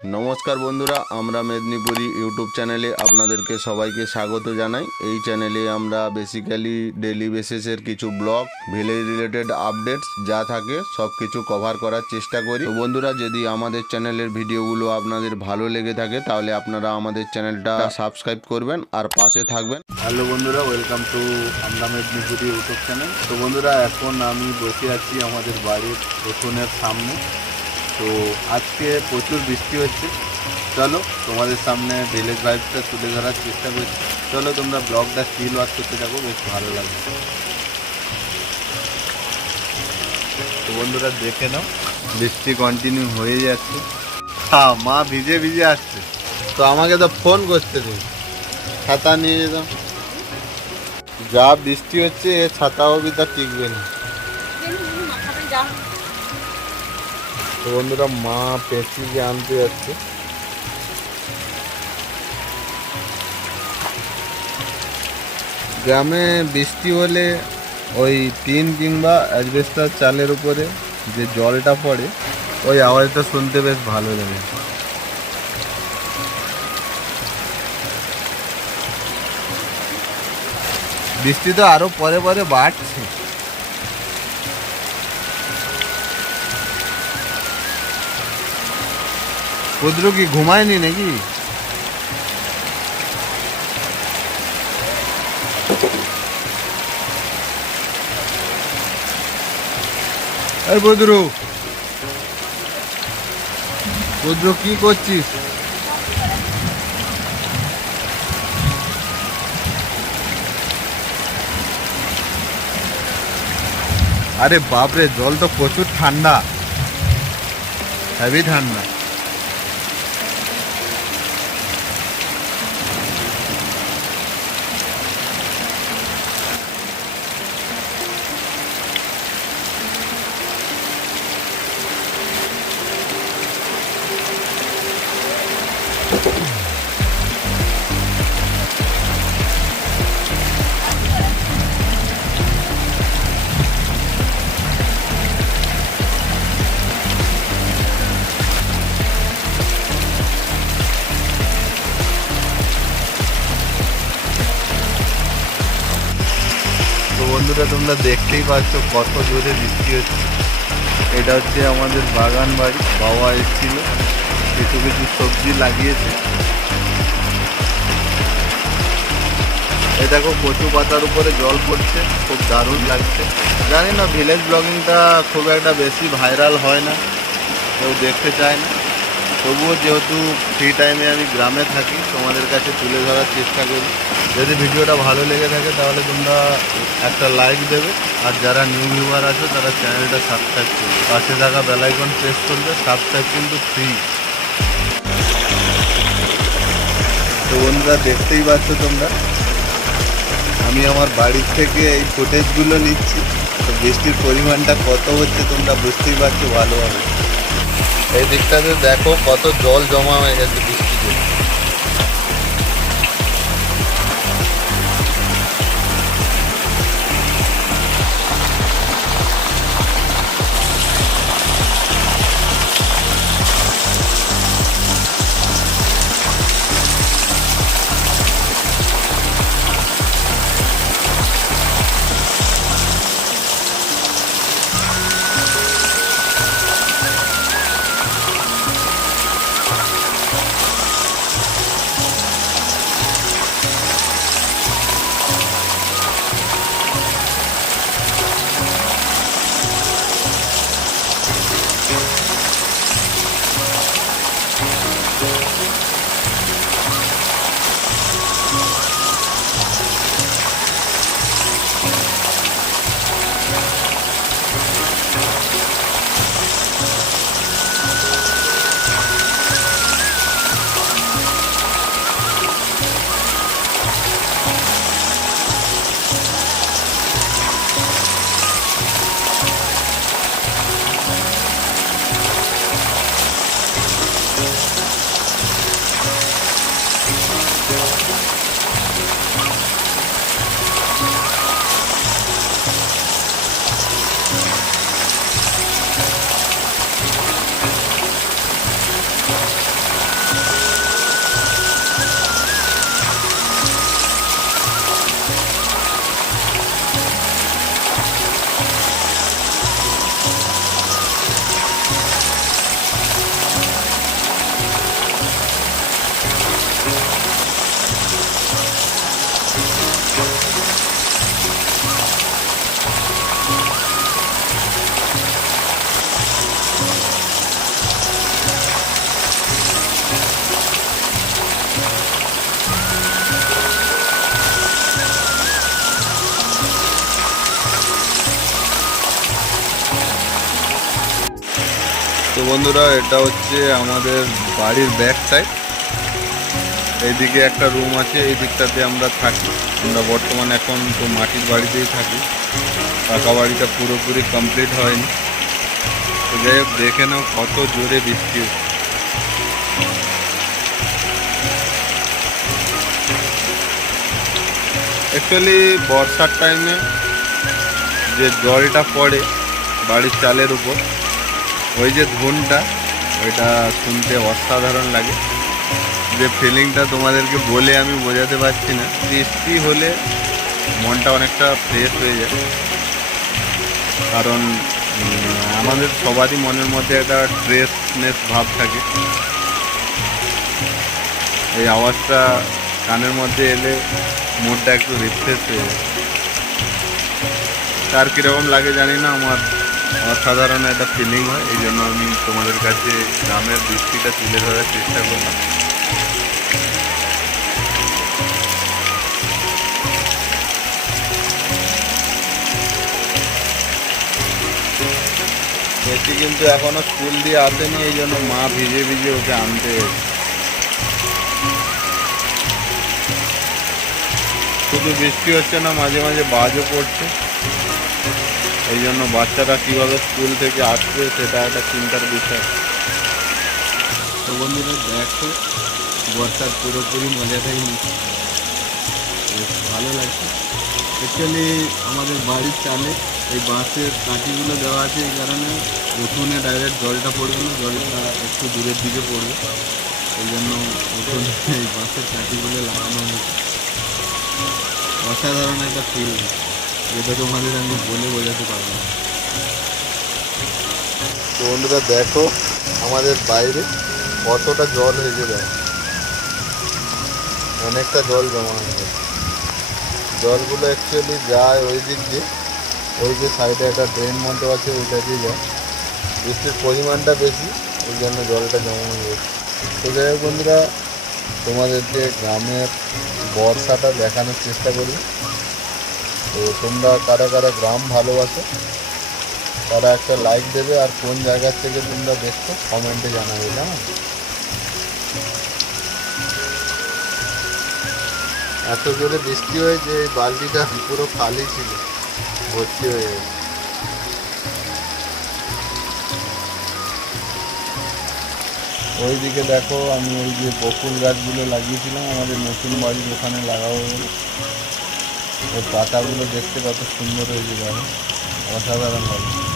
নমস্কার বন্ধুরা, আমরা মেদিনীপুরি ইউটিউব চ্যানেলে আপনাদেরকে সবাইকে স্বাগত জানাই। এই চ্যানেলে আমরা বেসিক্যালি ডেলি বেসিসের কিছু ব্লগ ভিলেজ রিলেটেড আপডেটস যা থাকে সব কিছু কভার করার চেষ্টা করি। বন্ধুরা, যদি আমাদের চ্যানেলের ভিডিওগুলো আপনাদের ভালো লেগে থাকে, তাহলে আপনারা আমাদের চ্যানেলটা সাবস্ক্রাইব করবেন আর পাশে থাকবেন। হ্যালো বন্ধুরা ওয়েলকাম টু আমরা মেদিনীপুরি ইউটিউব চ্যানেল। তো বন্ধুরা, এখন আমি বসে আছি আমাদের বাড়ির উঠোনের সামনে। তো আজকে প্রচুর বৃষ্টি হচ্ছে। চলো, তোমাদের সামনে ভিলেজ লাইফটা তুলে ধরার চেষ্টা করছি। চলো, তোমরা ব্লগটা স্টিল ওয়াচ করতে থাকো, বেশ ভালো লাগবে। তো বন্ধুরা, দেখে নাও, বৃষ্টি কন্টিনিউ হয়ে যাচ্ছে। হ্যাঁ মা ভিজে ভিজে আসছে। তো আমাকে তো ফোন করতে দিন ছাতা নিয়ে যেতাম। যা বৃষ্টি হচ্ছে, এ ছাতা অবধি তা টিকবে না। তো বন্ধুরা মা পেঁচিকে আনতে যাচ্ছে। গ্রামে বৃষ্টি হলে ওই টিন কিংবা অ্যাজবেস্টার চালের উপরে যে জলটা পড়ে, ওই আওয়াজটা শুনতে বেশ ভালো লাগে। বৃষ্টি তো আরও পরে পরে বাড়ছে। পুদ্র কি ঘুমায়নি নাকি? এই বদ্র বদ্র কি করছিস? আরে বাপরে, জল তো প্রচুর ঠান্ডা। হেভি ঠান্ডা। বন্ধুরা তোমরা দেখতেই পাচ্ছ, কত জোরে বৃষ্টি হচ্ছে। এটা হচ্ছে আমাদের বাগান বাড়ি, বাবা এসেছিল কিছু কিছু সবজি লাগিয়েছে। এই দেখো, কচু পাতার উপরে জল পড়ছে, খুব দারুণ লাগছে। জানি না ভিলেজ ব্লগিংটা খুব একটা বেশি ভাইরাল হয় না, কেউ দেখতে চায় না। তবুও যেহেতু ফ্রি টাইমে আমি গ্রামে থাকি, তোমাদের কাছে তুলে ধরার চেষ্টা করি। যদি ভিডিওটা ভালো লেগে থাকে তাহলে তোমরা একটা লাইক দেবে। আর যারা নিউ ভিউয়ার আছে, তারা চ্যানেলটা সাবস্ক্রাইব করবে। পাশে থাকা বেলাইকন প্রেস করবে সাবস্ক্রাইব কিন্তু ফ্রি তো বন্ধুরা, দেখতেই পাচ্ছ তোমরা। আমি আমার বাড়ির থেকে এই ফুটেজগুলো নিচ্ছি। তো বৃষ্টির পরিমাণটা কত হচ্ছে তোমরা বুঝতেই পারছ ভালোভাবে। এই দিকটাতে দেখো কত জল জমা হয়ে গেছে বন্ধুরা, এটা হচ্ছে আমাদের বাড়ির ব্যাক সাইড এইদিকে একটা রুম আছে, এই দিকটাতে আমরা থাকি। আমরা বর্তমানে এখন তো মাটির বাড়িতেই থাকি। পাকা বাড়িটা পুরোপুরি কমপ্লিট হয়নি। তো যাই হোক, দেখে নাও কত জোরে বৃষ্টি অ্যাকচুয়ালি বর্ষার টাইমে যে জলটা পড়ে বাড়ির চালের উপর ওই যে ধুনটা, ওইটা শুনতে অসাধারণ লাগে। যে ফিলিংটা তোমাদেরকে বলে আমি বোঝাতে পারছি না। বৃষ্টি হলে মনটা অনেকটা ফ্রেশ হয়ে যায়। কারণ আমাদের সবারই মনের মধ্যে একটা স্ট্রেসনেস ভাব থাকে। এই আওয়াজটা কানের মধ্যে এলে মুডটা একটু রিফ্রেশ হয়ে যায়। তার কীরকম লাগে জানি না, আমার অসাধারণ একটা ফিলিং হয়, এই জন্য আমি তোমাদের কাছে গ্রামের বৃষ্টিটা তুলে ধরার চেষ্টা করলাম। বেশি কিন্তু এখনও স্কুল দিয়ে আসেনি, এই জন্য মা ভিজে ভিজে ওকে আনতে শুধু বৃষ্টি হচ্ছে না, মাঝে মাঝে বাজও পড়ছে। এই জন্য বাচ্চারা কীভাবে স্কুল থেকে আসবে সেটা একটা চিন্তার বিষয়। তো বন্ধুরা দেখো, বর্ষার পুরোপুরি মজাটাই ভালো লাগছে। অ্যাকচুয়ালি আমাদের বাড়ির চালে এই বাঁশের কাঠিগুলো দেওয়া আছে এই কারণে উঠোনে ডাইরেক্ট জলটা পড়বে না, জলটা একটু দূরের দিকে পড়বে। এই জন্য উঠোনে এই বাঁশের কাঠিগুলো লাগানো হয়েছে। অসাধারণ একটা ফিল যেটা তোমাদের আমি বলে বোঝাতে পারব না। বন্ধুরা, দেখো আমাদের বাইরে কতটা জল হয়েছে দেখো অনেকটা জল জমা হয়ে গেছে। জলগুলো অ্যাকচুয়ালি যায় ওই দিক দিয়ে। ওই যে সাইডে একটা ড্রেন মতো আছে, ওইটা দিয়ে যায়। বৃষ্টির পরিমাণটা বেশি, ওই জন্য জলটা জমা হয়ে গেছে। তো যাই হোক বন্ধুরা, তোমাদেরকে গ্রামের বর্ষাটা দেখানোর চেষ্টা করি। তো তোমরা কারা কারা গ্রাম ভালোবাসো, তারা একটা লাইক দেবে আর কোন জায়গা থেকে তোমরা দেখছ কমেন্টে জানাবে জানো এত জোরে বৃষ্টি হয়েছে, এই বালতিটা পুরো খালি ছিল, ভর্তি হয়ে গেছে। ওইদিকে দেখো, আমি ওই যে বকুল গাছগুলো লাগিয়েছিলাম, আমাদের নতুন বাড়ির ওখানে লাগাবো ওর পাতাগুলো দেখতে কত সুন্দর হয়েছে দেখো অসাধারণ লাগে।